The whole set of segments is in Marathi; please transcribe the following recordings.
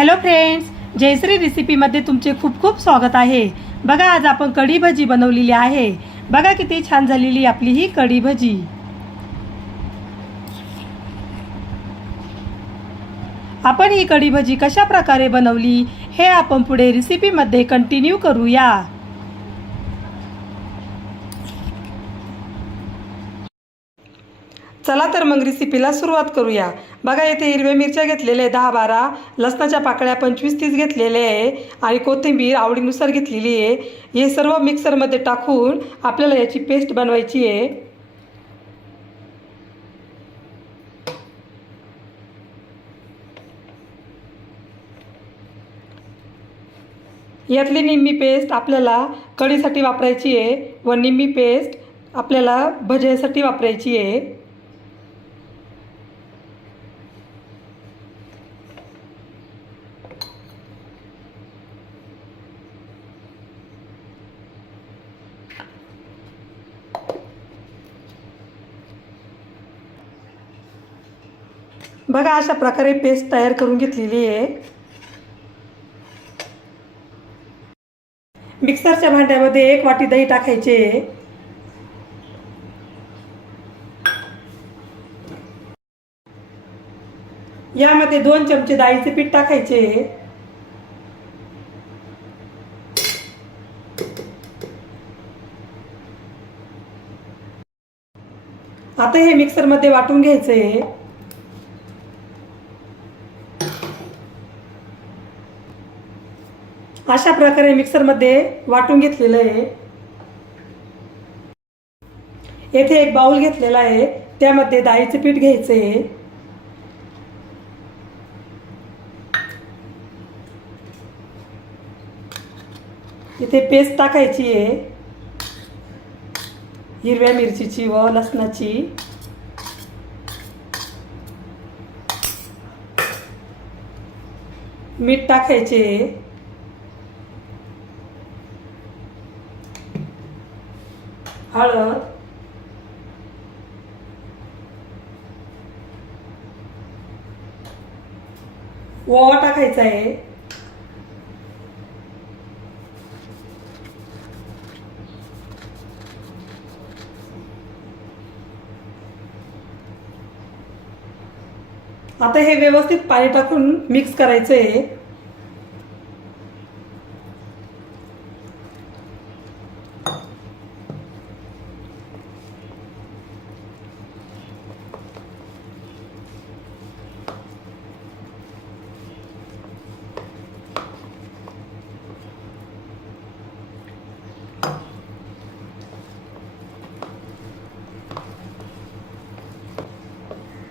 हॅलो फ्रेंड्स जयश्री रेसिपीमध्ये तुमचे खूप खूप स्वागत आहे. बघा आज आपण कढी भजी बनवलेली आहे. बघा किती छान झालेली आपली ही कढी भजी. आपण ही कढी भजी कशा प्रकारे बनवली हे आपण पुढे रेसिपीमध्ये कंटिन्यू करूया. चला तर मग रेसिपीला सुरुवात करूया. बघा येथे हिरव्या मिरच्या घेतलेल्या आहे दहा बारा लसणाच्या पाकळ्या पंचवीस तीस घेतलेल्या आहे आणि कोथिंबीर आवडीनुसार घेतलेली आहे. हे सर्व मिक्सरमध्ये टाकून आपल्याला याची पेस्ट बनवायची आहे. यातली निम्मी पेस्ट आपल्याला कढीसाठी वापरायची आहे व निम्मी पेस्ट आपल्याला भज्यासाठी वापरायची आहे. बघा अशा प्रकारे पेस्ट तयार करून घेतलेली आहे. मिक्सरच्या भांड्यामध्ये एक वाटी दही टाकायचे. यामध्ये दोन चमचे डाळीचे पीठ टाकायचे. आता हे मिक्सरमध्ये वाटून घ्यायचं. आहे अशा प्रकारे मिक्सरमध्ये वाटून घेतलेलं आहे. येथे एक बाउल घेतलेला आहे. त्यामध्ये डाळीचे पीठ घ्यायचं आहे. इथे पेस्ट टाकायची आहे. हिरव्या मिरचीची व लसणाची. मीठ टाकायचे हळद. ओवा टाकायचा आहे. आता हे व्यवस्थित पाणी टाकून मिक्स करायचं आहे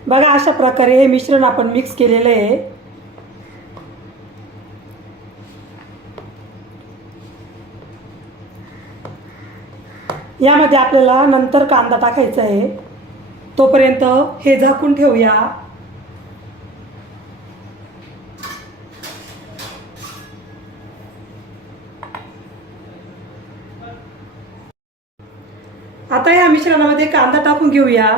बघा अशा प्रकारे हे मिश्रण आपण मिक्स केलेलं आहे. यामध्ये आपल्याला नंतर कांदा टाकायचा आहे. तोपर्यंत हे झाकून ठेवूया. आता या मिश्रणामध्ये कांदा टाकून घेऊया.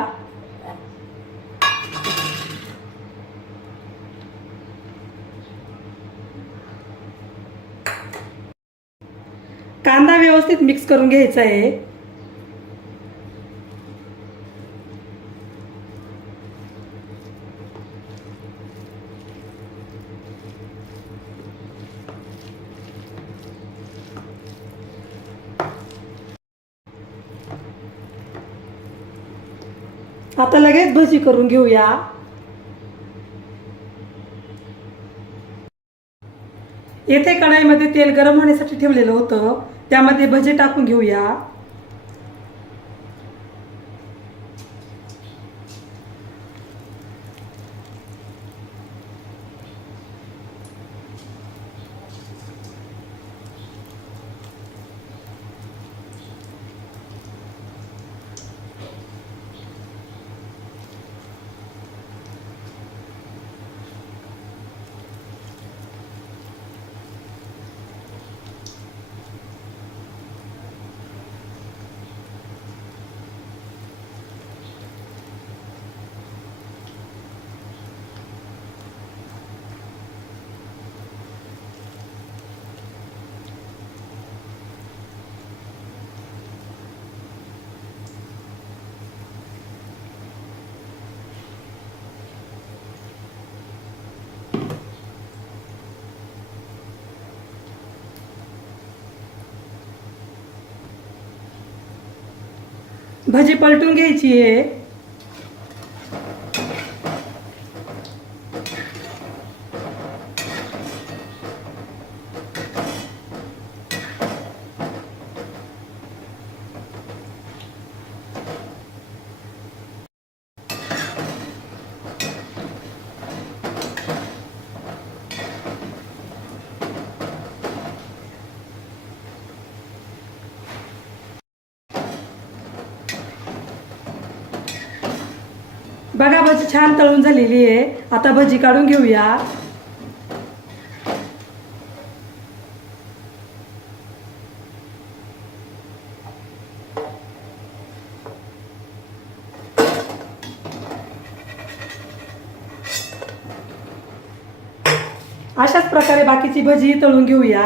कांदा व्यवस्थित मिक्स करून घ्यायचा आहे. आता लगेच भजी करून घेऊया. येथे कढाईमध्ये तेल गरम होण्यासाठी ठेवलेलं होतं. त्यामध्ये भजे टाकून घेऊया. भजी पलटून घ्यायची आहे. बघा भजी छान तळून झालेली आहे. आता भजी काढून घेऊया. अशाच प्रकारे बाकीची भजी तळून घेऊया.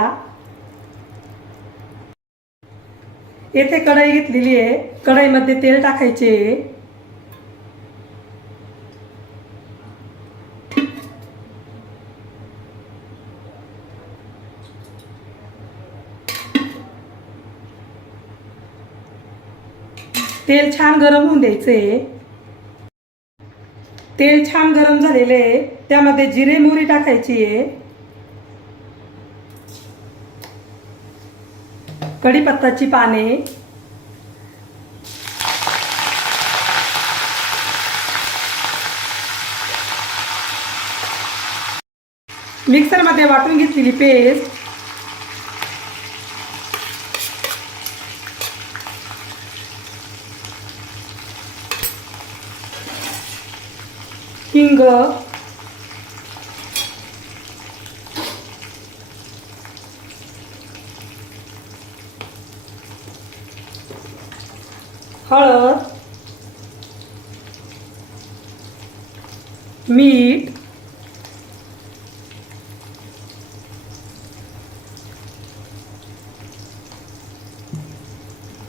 येथे कढई घेतलेली आहे. कढईमध्ये तेल टाकायचे तेल छान गरम होऊन द्यायचे. तेल छान गरम झालेले आहे. त्यामध्ये जिरे मोहरी टाकायची आहे. कढीपत्ताची पाने. मिक्सरमध्ये वाटून घेतलेली पेस्ट. हिंग हळद मीठ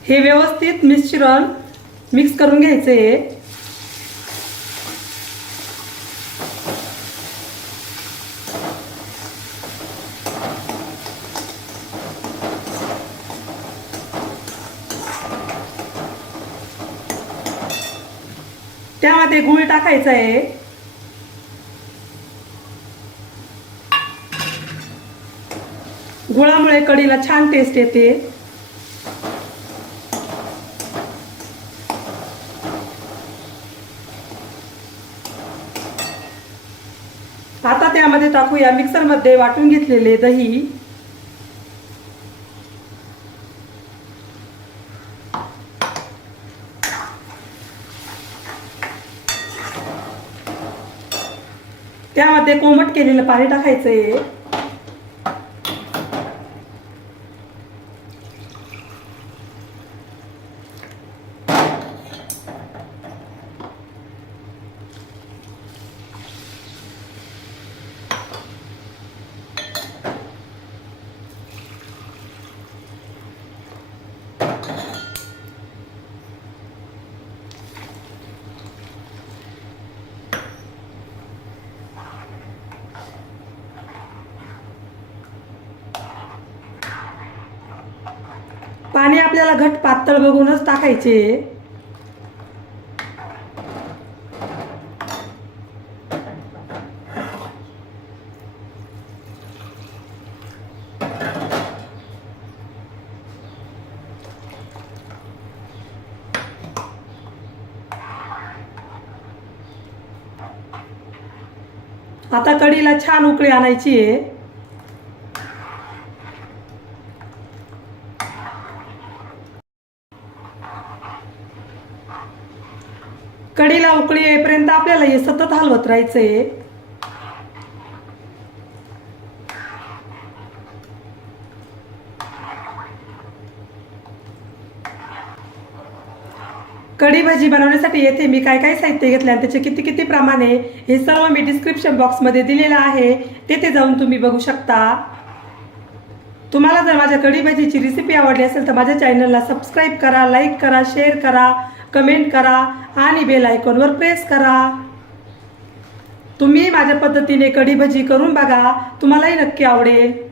हे व्यवस्थित मिश्रण मिक्स करून घ्यायचे आहे. त्यामध्ये गुळ टाकायचा आहे गुळामुळे कढीला छान टेस्ट येते. आता त्यामध्ये टाकूया मिक्सरमध्ये वाटून घेतलेले दही. त्यामध्ये कोमट केलेलं पाणी टाकायचं आहे पाणी आपल्याला घट पातळ बघूनच टाकायचे. आता कढीला छान उकळी आणायची आहे. कढीला उकळी येईपर्यंत आपल्याला हे सतत हलवत राहायचंय. कढी भाजी बनवण्यासाठी येथे मी काय काय साहित्य घेतले आणि त्याचे किती किती प्रमाणे हे सर्व मी डिस्क्रिप्शन बॉक्समध्ये दिलेलं आहे तेथे जाऊन तुम्ही बघू शकता. तुम्हाला जर माझ्या कढीबाजीची रेसिपी आवडली असेल तर माझ्या चॅनलला सबस्क्राईब करा लाईक करा शेअर करा कमेंट करा आणि बेल आयकॉनवर प्रेस करा. तुम्ही माझ्या पद्धतीने कढी भजी करून बघा. तुम्हालाही नक्की आवडेल.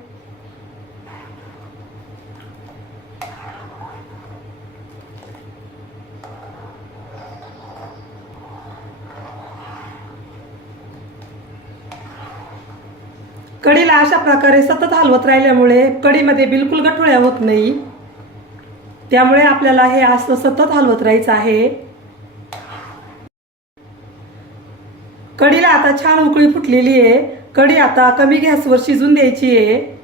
कढीला अशा प्रकारे सतत हलवत राहिल्यामुळे कढीमध्ये बिलकुल गठुळ्या होत नाही. त्यामुळे आपल्याला हे असं सतत हलवत राहायचं आहे. कढीला आता छान उकळी फुटलेली आहे. कढी आता कमी गॅसवर शिजून द्यायची आहे.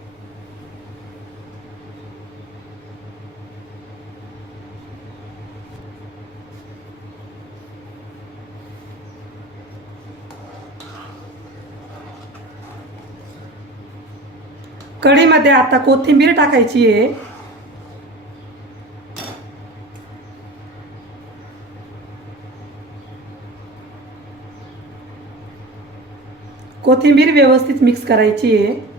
कढीमध्ये आता कोथिंबीर टाकायची आहे. कोथिंबीर व्यवस्थित मिक्स करायची आहे.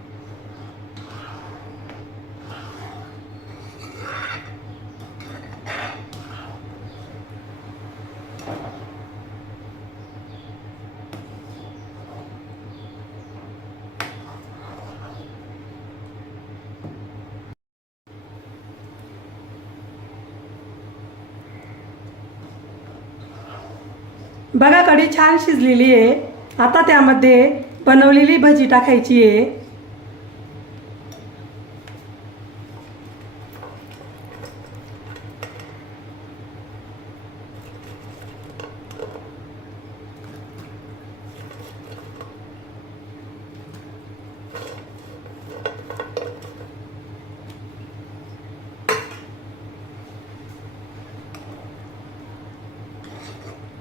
बघा कढी छान शिजलेली आहे. आता त्यामध्ये बनवलेली भजी टाकायची आहे.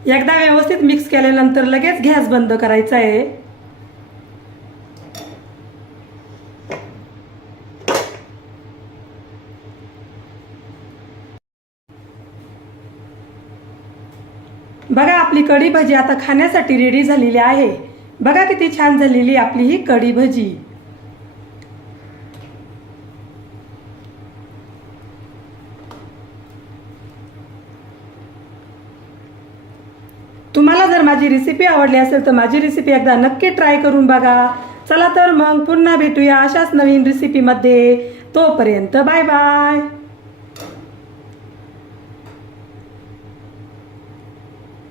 एकदा व्यवस्थित मिक्स केल्यानंतर लगेच गॅस बंद करायचा आहे. बघा आपली कढी भजी आता खाण्यासाठी रेडी झालेली आहे. बघा किती छान झालेली आपली ही कढी भजी तुम्हाला जर माझी रेसिपी आवडली असेल तर माझी रेसिपी एकदा नक्की ट्राय करून बघा. चला तर मग पुन्हा भेटूया अशाच नवीन रेसिपीमध्ये तोपर्यंत बाय बाय